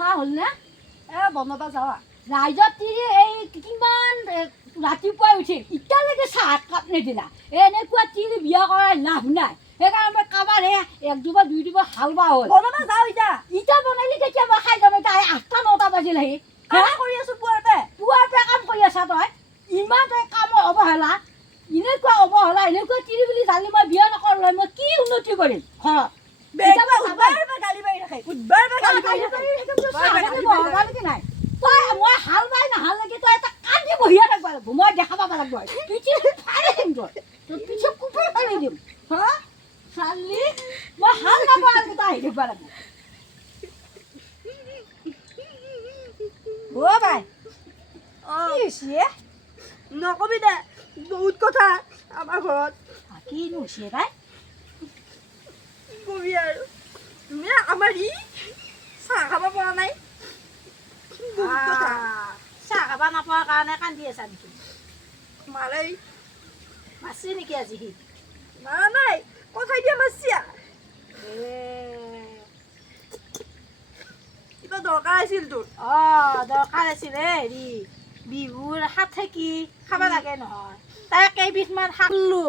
চাহ হ'ল নে বনাব যাওঁ ৰাইজত তিৰি এই কিমান ৰাতিপুৱাই উঠিল এতিয়ালৈকে চাহ কাপ নিদিলা এনেকুৱা তিৰি বিয়া কৰাৰ লাভ নাই সেইকাৰণে কাৰোবাৰ এক দুবাৰ দুই দুবাৰ হাল বাও হ'ল বনাব যাওঁ ইটা বনালি তেতিয়া মই খাই যাম এতিয়া 8টা 9টা বাজিল আহি কৰি আছোঁ পুৱাৰ পৰা কাম কৰি আছা তই ইমান তই কামৰ অৱহেলা এনেকুৱা অৱহেলা এনেকুৱা তিৰি বুলি জানি মই বিয়া নকৰোঁ মই কি উন্নতি কৰিম ঘৰত গালি পাৰি থাকে নাই তই মই হাল বাই নাহাল লাগি তই এটা কান্দি বহিয়া থাকিব লাগিব মই দেখা পাব লাগিব পিঠি ফালি দিম তই পিঠি কুকুৰ ফালি দিম হা চালি মই হাল নাপাওঁ আৰু তই আহি থাকিব লাগিব বাই নকবি দে বহুত কথা আমাৰ ঘৰত কিনো হৈছে বাই কবি আৰু তুমি আমাৰ চাহ খাব পৰা নাই চাহ খাব নাপোৱাৰ কাৰণে কান্দি আছা নেকি মাৰে মাছি নেকি আজি সি মাৰা নাই কথাই দিয়া মাছিয়া কিবা দৰকাৰ আছিল তোৰ দৰকাৰ আছিল হেৰি বিহুৰ হাত থাকি খাব লাগে নহয় তাই কেইবিধমান শাক লো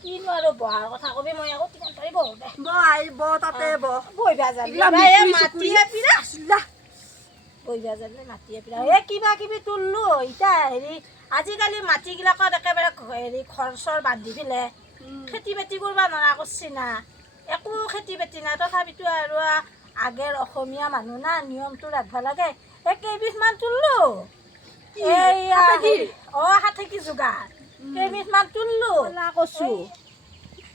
কিনো আৰু বহাৰ কথা কবি মই আকৌ কিমান পাৰিব তাতে বহিবা যাবি মাটিয়ে পিৰা বহিবা যাবি মাটিয়ে পিৰা এই কিবা কিবি তুললো এতিয়া হেৰি আজিকালি মাটিবিলাকত একেবাৰে হেৰি ঘৰ চৰ বান্ধি দিলে খেতি বাতি কৰিব নোৱাৰা কৰিছে না একো খেতি বাতি নাই তথাপিতো আৰু আগৰ অসমীয়া মানুহ না নিয়মটো ৰাখিব লাগে এই কেইবিধমান তুললো এইয়া হাতেকি যোগাৰ কেইবিধমান তুললো কচু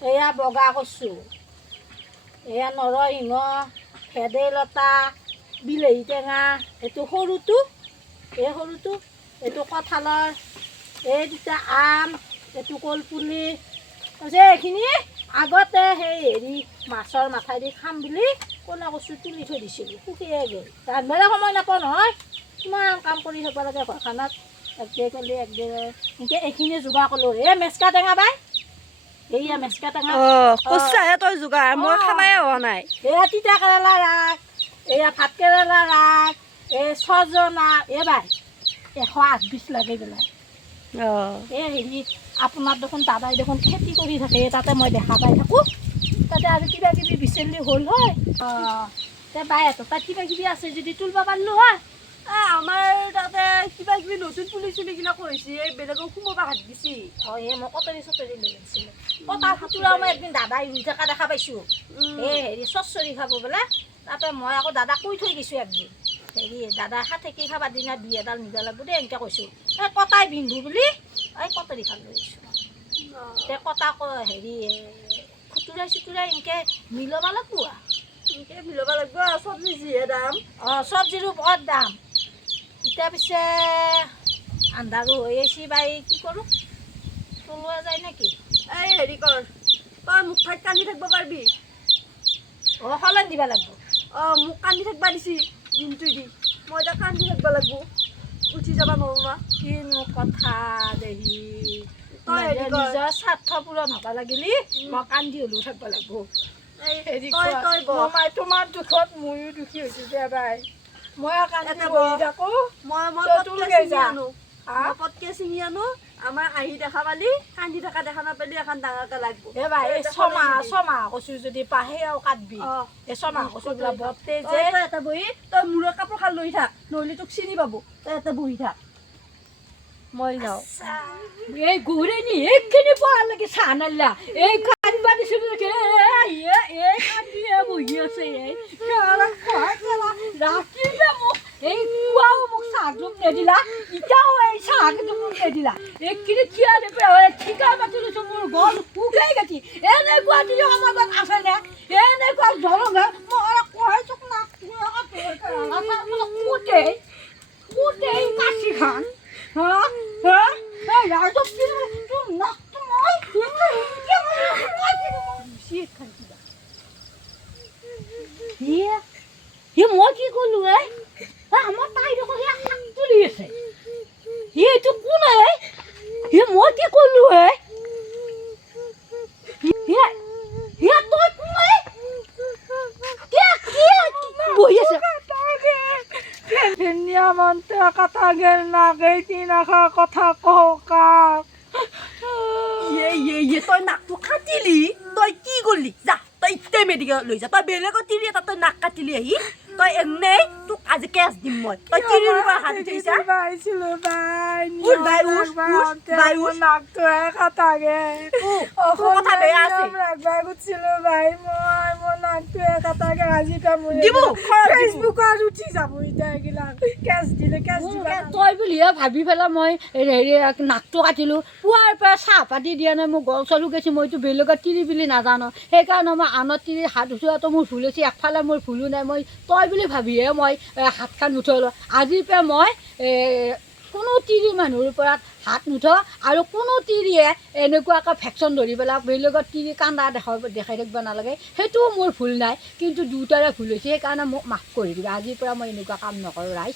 এয়া বগা কচু এয়া নৰসিংহ ভেদাইলতা বিলাহী টেঙা এইটো সৰুটো এইটো কঁঠালৰ এই দুটা আম এইটো কলপুলি এইখিনি আগতে সেই হেৰি মাছৰ মাথাই দি খাম বুলি ক'লা কচু তুলি থৈ দিছিলোঁ শুকিয়ে গ'ল ৰান্ধবলৈ সময় নাপাওঁ নহয় কিমান কাম কৰি থ'ব লাগে ঘৰখনত একদিন ক'লে একদিন এনেকৈ এইখিনি যোগাৰ কৰিলোঁ এই মেচকা টেঙা বাই এইয়া মেচকা টেঙা কৈছাহে তই যোগাৰ মই খাবাই হোৱা নাই এয়া তিতা কেৰেলা ৰাগ এয়া ভাত কেৰেলা ৰাগ এই ছজনা এই বাই 108 লাগে পেলাই এই হেৰি আপোনাৰ দেখোন দাদাই দেখোন খেতি কৰি থাকে তাতে মই দেখা পাই থাকোঁ তাতে আৰু কিবা কিবি বিচাৰিলে হ'ল হয় তে বাই তাত কিবা কিবি আছে যদি তুলিব পাৰিলোঁ হয় আমাৰ তাতে কিবা কিবি নতুন পুলি চুলিগিলাক কৰিছে এই বেলেগক সোমাব হাত দিছে এই মই কটাৰী চটাৰী লৈ আছিলোঁ কটাৰ খুতুৰা মই একদিন দাদাই ৰুই থকা দেখা পাইছোঁ এই হেৰি চচৰি খাব বোলে তাতে মই আকৌ দাদাক কৈ থৈ গৈছোঁ একদিন হেৰি দাদা হাতেকি খাবা দিনা 2 এডাল নিব লাগিব দেই এনেকৈ কৈছোঁ এই কটাই পিন্ধো বুলি এই কটাৰী খাব লৈ আহিছোঁ তে কটা হেৰি খুতুৰাই চুতুৰাই এনেকৈ মিলাব লাগিব এনেকৈ মিলাব লাগিব চব্জি যিহে দাম চব্জিৰো বহুত দাম এতিয়া পিছে আন্ধাৰো হৈ আহিছে বাই কি কৰোঁ চলোৱা যায় নেকি এই হেৰি কৰ তই মোক ঠাইত কান্দি থাকিব পাৰিবি সলনি দিব লাগিব মোক কান্দি থাকিব দিছি দিনটো দি মই এতিয়া কান্দি থাকিব লাগিব উঠি যাব নোৱাৰোঁ না কিনো কথা দেহি তই হেৰি কৰ নিজৰ স্বাৰ্থ পূৰণ হ'ব লাগিলি মই কান্দি হ'লেও থাকিব লাগিব হেৰি তোমাৰ দুখত ময়ো দুখী হৈছোঁ যে বাই মই কান্দি বহি থাকোঁ মই পটকে ছিঙি আনো আমাৰ আহি দেখা পালি কান্দি থকা দেখা নাপালি এখন ডাঙৰকে লাগিব এবাৰ এই ছমাহ কচু যদি পাহে আৰু কাটবি এই ছমাহ কচু বিলাক বতে যে এটা বহি তই মূৰৰ কাপোৰ খান লৈ থাক নহ'লে তোক চিনি পাব তই এটা বহি থাক মই যাওঁ এই গৌৰে নি এইখিনি পৰালৈকে চাহ নালা এই কান্দিবা দিছিলোঁ এই কান্দিয়ে বহি আছে ৰাতিলে মোক এই পুৱাও মোক চাহটোক নিদিলা ইটাও এই চাহটো মোক নিদিলা এইখিনি থিয়া দি পেলাই ঠিকা মাতি লৈছোঁ মোৰ গল শুকাই গাঠি এনেকুৱা দিলে সমাজত আছেনে এনেকুৱা জলঙে মই আৰু কৈছোঁ না কোটেই কাচি খান ৰাইজক তোৰ নাকটো মই কি ক'লো আমাৰ তাই দেখোন শাক তুলি আছে এইটো কোন মই কি ক'লো তই কোন বহি আছে নিয়মন্তে কথা গেল না গেইতি নাখা কথা কও কাক তই নাকটো কাটিলি তই কি কৰিলি যা তই ইতে মেডিকেল লৈ যা তই বেলেগত তিৰি এটা তই নাক কাটিলি আহি তই এনেই তোক আজি কেছ দিম মই তই তিৰিৰ পৰা হাত উঠাইছা বাইছিলো বাই উঠ বাই উঠ বাই উঠ নাকটো কথা গে কথা বেয়া আছে ৰাখবা গুছিলো বাই মই মোৰ নাকটো কথা গে আজি কামুৰি দিব ফেচবুকত উঠি যাব ইটা গিলা কেছ দিলে কেছ দিবা তই বুলিহে ভাবি পেলাই মই হেৰি নাকটো কাটিলোঁ পুৱাৰ পৰা চাহ পাতি দিয়া নাই মোৰ গল চলো গৈছে মইতো বেলেগত তিৰি বুলি নাজানো সেইকাৰণে মই আনত তিৰি হাত উঠোৱাটো মোৰ ভুল হৈছে একফালে মোৰ ভুলো নাই মই তই বুলি ভাবিহে মই হাতখন নুঠালোঁ আজিৰ পৰা মই কোনো তিৰি মানুহৰ ওপৰত হাত নুঠওঁ আৰু কোনো তিৰিয়ে এনেকুৱাকৈ ভেকচিন ধৰি পেলাই বেলেগত তিৰি কান্দা দেখাই থাকিব নালাগে সেইটোও মোৰ ভুল নাই কিন্তু দুটাৰে ভুল হৈছে সেইকাৰণে মোক মাফ কৰি দিবা আজিৰ পৰা মই এনেকুৱা কাম নকৰোঁ ৰাইজ